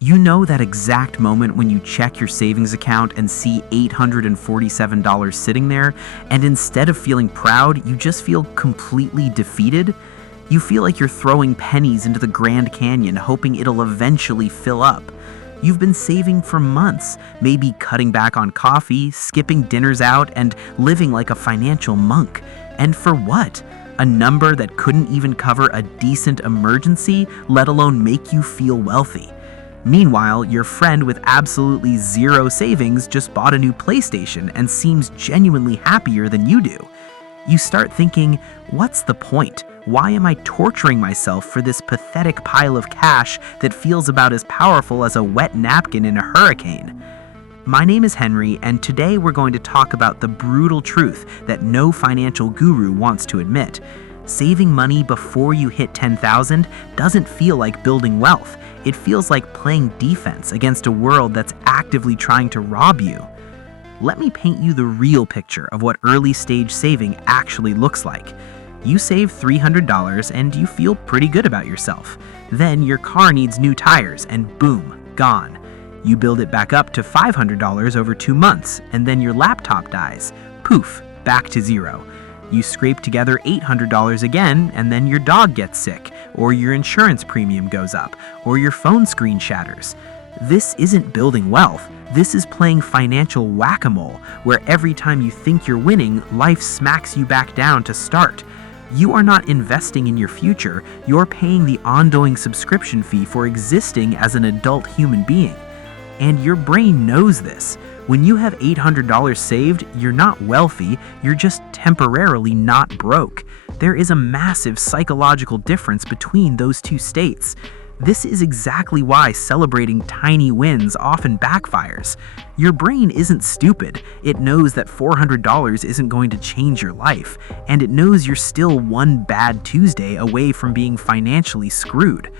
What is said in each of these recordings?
You know that exact moment when you check your savings account and see $847 sitting there, and instead of feeling proud, you just feel completely defeated? You feel like you're throwing pennies into the Grand Canyon, hoping it'll eventually fill up. You've been saving for months, maybe cutting back on coffee, skipping dinners out, and living like a financial monk. And for what? A number that couldn't even cover a decent emergency, let alone make you feel wealthy. Meanwhile, your friend with absolutely zero savings just bought a new PlayStation and seems genuinely happier than you do. You start thinking, what's the point? Why am I torturing myself for this pathetic pile of cash that feels about as powerful as a wet napkin in a hurricane? My name is Henry, and today we're going to talk about the brutal truth that no financial guru wants to admit. Saving money before you hit 10,000 doesn't feel like building wealth. It feels like playing defense against a world that's actively trying to rob you. Let me paint you the real picture of what early stage saving actually looks like. You save $300 and you feel pretty good about yourself. Then your car needs new tires and boom, gone. You build it back up to $500 over 2 months, and then your laptop dies. Poof, back to zero. You scrape together $800 again, and then your dog gets sick, or your insurance premium goes up, or your phone screen shatters. This isn't building wealth. This is playing financial whack-a-mole, where every time you think you're winning, life smacks you back down to start. You are not investing in your future, you're paying the ongoing subscription fee for existing as an adult human being. And your brain knows this. When you have $800 saved, you're not wealthy, you're just temporarily not broke. There is a massive psychological difference between those two states. This is exactly why celebrating tiny wins often backfires. Your brain isn't stupid. It knows that $400 isn't going to change your life, and it knows you're still one bad Tuesday away from being financially screwed.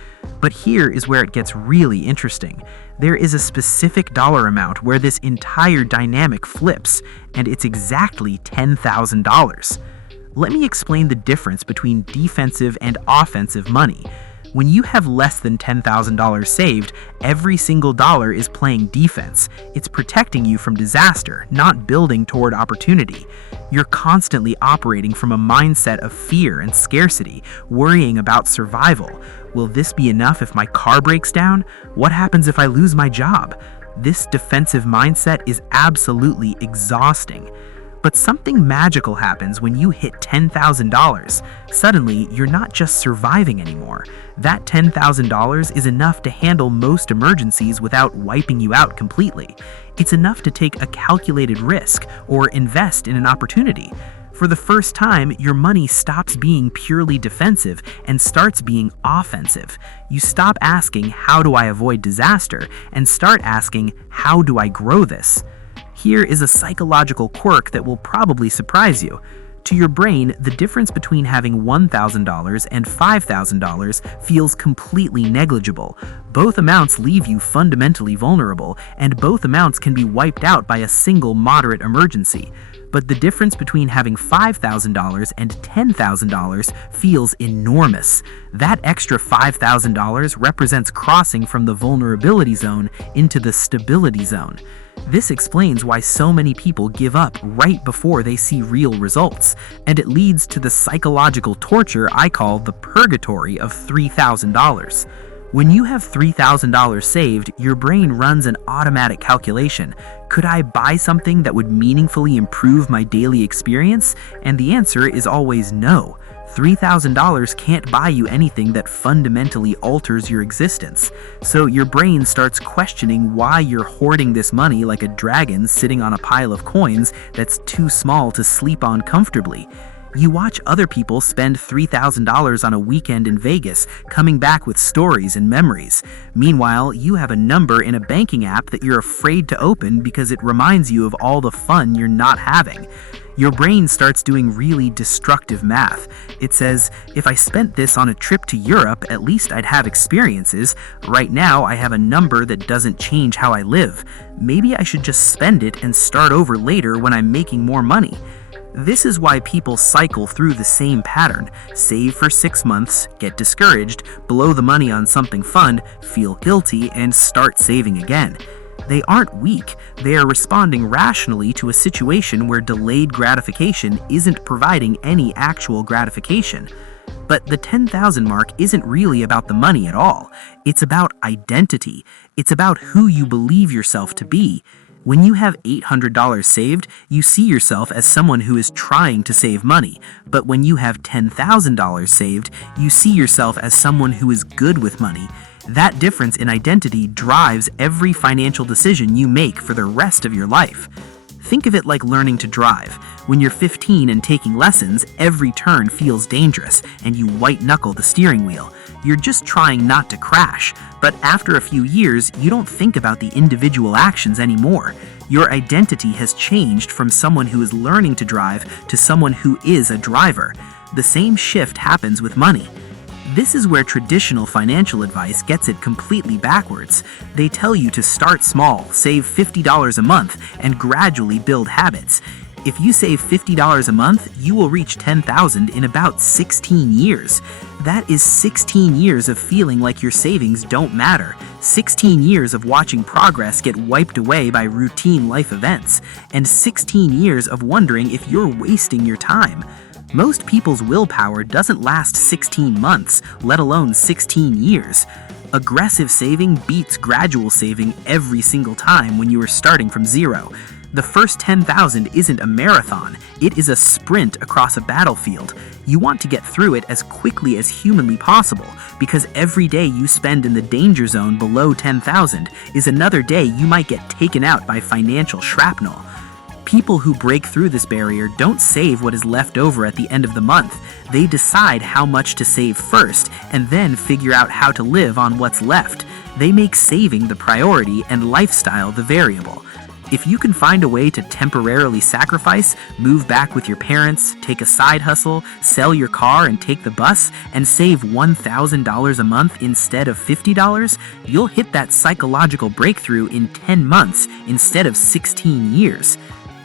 But here is where it gets really interesting. There is a specific dollar amount where this entire dynamic flips, and it's exactly $10,000. Let me explain the difference between defensive and offensive money. When you have less than $10,000 saved, every single dollar is playing defense. It's protecting you from disaster, not building toward opportunity. You're constantly operating from a mindset of fear and scarcity, worrying about survival. Will this be enough if my car breaks down? What happens if I lose my job? This defensive mindset is absolutely exhausting. But something magical happens when you hit $10,000. Suddenly, you're not just surviving anymore. That $10,000 is enough to handle most emergencies without wiping you out completely. It's enough to take a calculated risk or invest in an opportunity. For the first time, your money stops being purely defensive and starts being offensive. You stop asking, how do I avoid disaster, and start asking, how do I grow this? Here is a psychological quirk that will probably surprise you. To your brain, the difference between having $1,000 and $5,000 feels completely negligible. Both amounts leave you fundamentally vulnerable, and both amounts can be wiped out by a single moderate emergency. But the difference between having $5,000 and $10,000 feels enormous. That extra $5,000 represents crossing from the vulnerability zone into the stability zone. This explains why so many people give up right before they see real results, and it leads to the psychological torture I call the purgatory of $3,000. When you have $3,000 saved, your brain runs an automatic calculation. Could I buy something that would meaningfully improve my daily experience? And the answer is always no. $3,000 can't buy you anything that fundamentally alters your existence. So your brain starts questioning why you're hoarding this money like a dragon sitting on a pile of coins that's too small to sleep on comfortably. You watch other people spend $3,000 on a weekend in Vegas, coming back with stories and memories. Meanwhile, you have a number in a banking app that you're afraid to open because it reminds you of all the fun you're not having. Your brain starts doing really destructive math. It says, if I spent this on a trip to Europe, at least I'd have experiences. Right now, I have a number that doesn't change how I live. Maybe I should just spend it and start over later when I'm making more money. This is why people cycle through the same pattern: save for 6 months, get discouraged, blow the money on something fun, feel guilty, and start saving again. They aren't weak, they are responding rationally to a situation where delayed gratification isn't providing any actual gratification. But the 10,000 mark isn't really about the money at all. It's about identity. It's about who you believe yourself to be. When you have $800 saved, you see yourself as someone who is trying to save money. But when you have $10,000 saved, you see yourself as someone who is good with money. That difference in identity drives every financial decision you make for the rest of your life. Think of it like learning to drive. When you're 15 and taking lessons, every turn feels dangerous, and you white-knuckle the steering wheel. You're just trying not to crash, but after a few years, you don't think about the individual actions anymore. Your identity has changed from someone who is learning to drive to someone who is a driver. The same shift happens with money. This is where traditional financial advice gets it completely backwards. They tell you to start small, save $50 a month, and gradually build habits. If you save $50 a month, you will reach $10,000 in about 16 years. That is 16 years of feeling like your savings don't matter, 16 years of watching progress get wiped away by routine life events, and 16 years of wondering if you're wasting your time. Most people's willpower doesn't last 16 months, let alone 16 years. Aggressive saving beats gradual saving every single time when you are starting from zero. The first 10,000 isn't a marathon, it is a sprint across a battlefield. You want to get through it as quickly as humanly possible, because every day you spend in the danger zone below 10,000 is another day you might get taken out by financial shrapnel. People who break through this barrier don't save what is left over at the end of the month. They decide how much to save first, and then figure out how to live on what's left. They make saving the priority and lifestyle the variable. If you can find a way to temporarily sacrifice, move back with your parents, take a side hustle, sell your car and take the bus, and save $1,000 a month instead of $50, you'll hit that psychological breakthrough in 10 months instead of 16 years.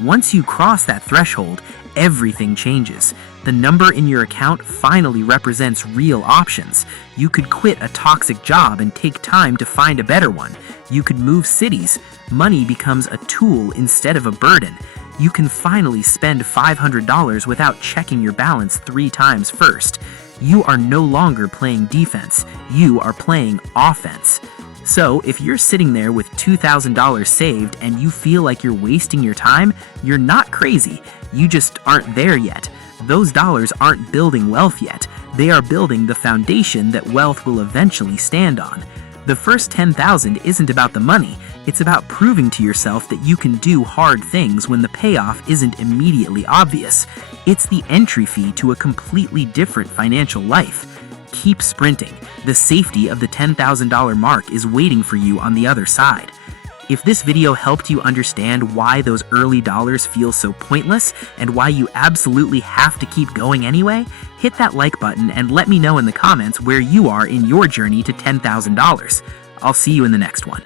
Once you cross that threshold, everything changes. The number in your account finally represents real options. You could quit a toxic job and take time to find a better one. You could move cities. Money becomes a tool instead of a burden. You can finally spend $500 without checking your balance 3 times first. You are no longer playing defense. You are playing offense. So, if you're sitting there with $2,000 saved and you feel like you're wasting your time, you're not crazy. You just aren't there yet. Those dollars aren't building wealth yet. They are building the foundation that wealth will eventually stand on. The first 10,000 isn't about the money. It's about proving to yourself that you can do hard things when the payoff isn't immediately obvious. It's the entry fee to a completely different financial life. Keep sprinting. The safety of the $10,000 mark is waiting for you on the other side. If this video helped you understand why those early dollars feel so pointless and why you absolutely have to keep going anyway, hit that like button and let me know in the comments where you are in your journey to $10,000. I'll see you in the next one.